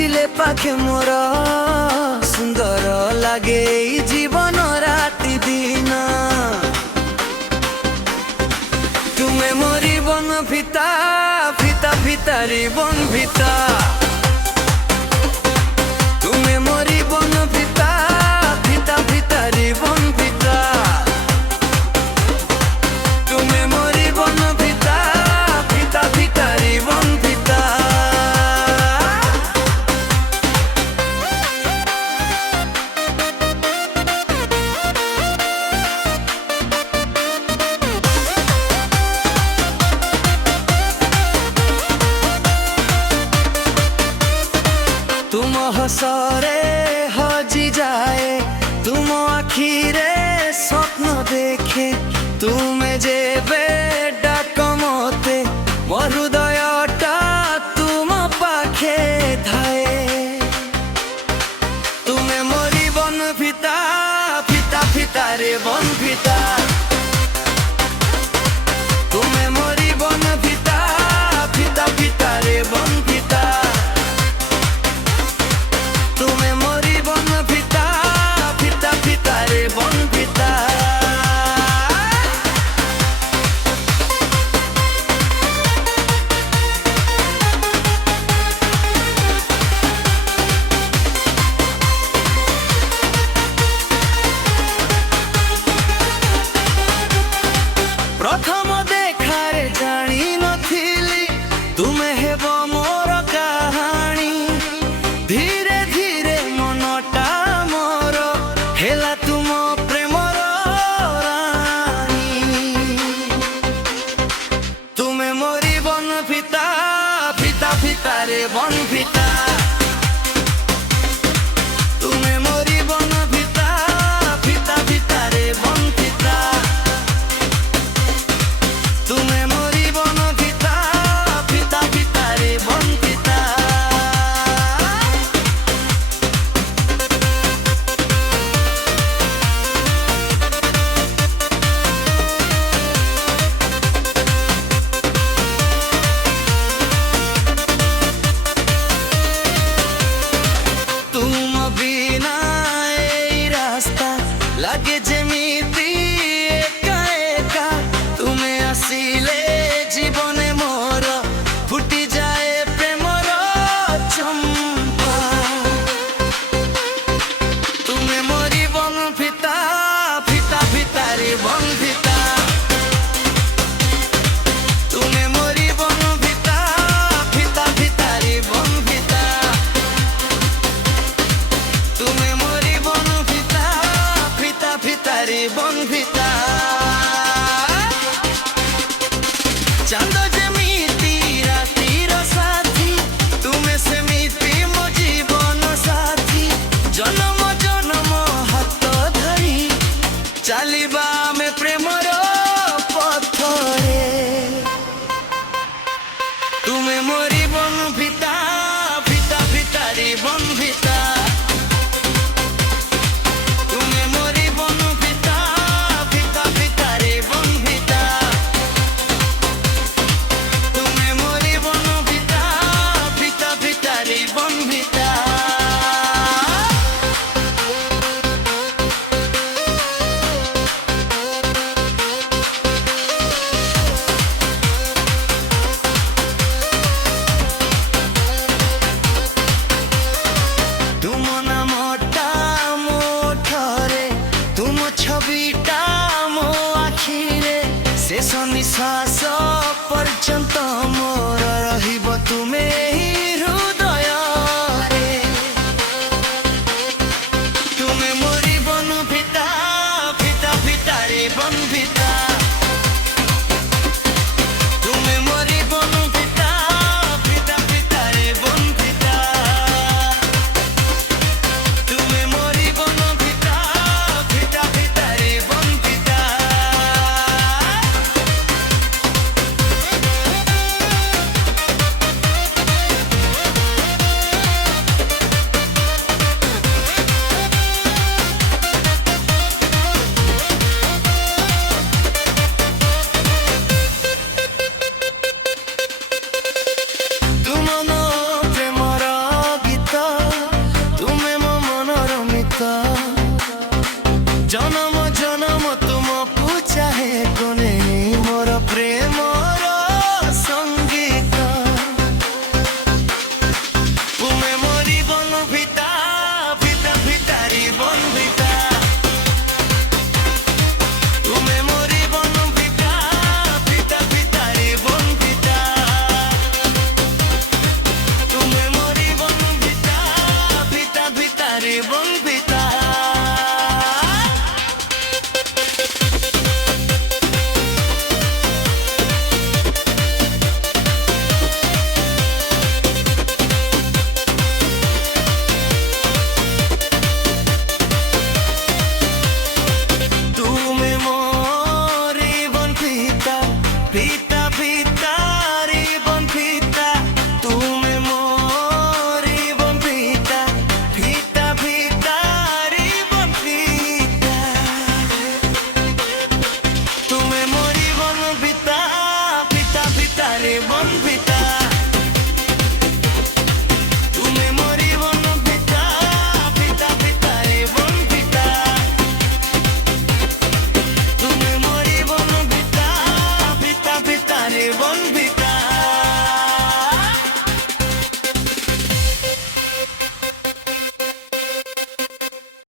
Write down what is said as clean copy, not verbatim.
বুঝিলে পাখে মোর সুন্দর লাগে এই জীবন রাতি দিন তুমি মরি বন ভিতা ভিতা ভিতারি বন ভিতা তুমি মরি বন ভিতা ভিতা ভিতারি বন ভিতা তুমি মরি বন ভিতা ভিতা ভিতারি বন ভিতা तुम हसरे हजी जाए तुम आखिरे स्वप्न देखे तुम्हें जेबे डाक मते मोर हृदयटा तुम पाखे धाए तुम्हें मोरी बन भिता भिता भिता रे बन भिता तुम्हें मोरी बन भिता भिता भिता रे बन भिता তুমি মরি বন ভিতা ভিতা ভিতা রে বন ভিতা প্রথম দেখারে জানি নথিলি তুমি হেব মোর কাহানি ধীরে ধীরে মনটা মোর হেলা তুম প্রেমর রানী তুমি মরি বন ভিতা ভিতা ভিতা রে বন ভিতা তুমি মরি বন ভিতা ভিতা ভিতা রে বন ভিতা তুমি মরি বন ভিতা ভিতা ভিতা রে বন ভিতা तुम बिना এই রাস্তা লাগে যেমিতি একা একা তুমি আসিলে জীবনে মোর ফুটি যায় প্রেমর চম্পা তুমি মরি বন ভিতা ভিতা ভিতা রে বন ভিতা তুমি মরি বন ভিতা ভিতা ভিতা রে বন ভিতা তুমি মরি বন ভিতা ভিতা ভিতা রে বন ভিতা চাঁদ যেমিতি রাতির সাথী তুমি সেমিতি মো জীবন সাথী জনম জনম হাত ধরি চালিবা আমি প্রেমর পথরে তুমি মরি বন ভিতা ভিতা ভিতা রে বন ভিতা তুমি মরি বন ভিতা ভিতা ভিতা রে বন ভিতা তুমি মরি বন ভিতা ভিতা ভিতা রে বন ভিতা तुम नामटा मो ठरे तुम छविटा मो आखिरे शेष निश्वास पर्यंत मोर रहिब तुमे ही हृदय रे तुमे मोरी बन भिता भिता भिता रे बन भिता तुमे मोरी बन भिता भिता भिता रे बन भिता তুমি মরি বন ভিতা ভিতা ভিতা রে বন ভিতা ତ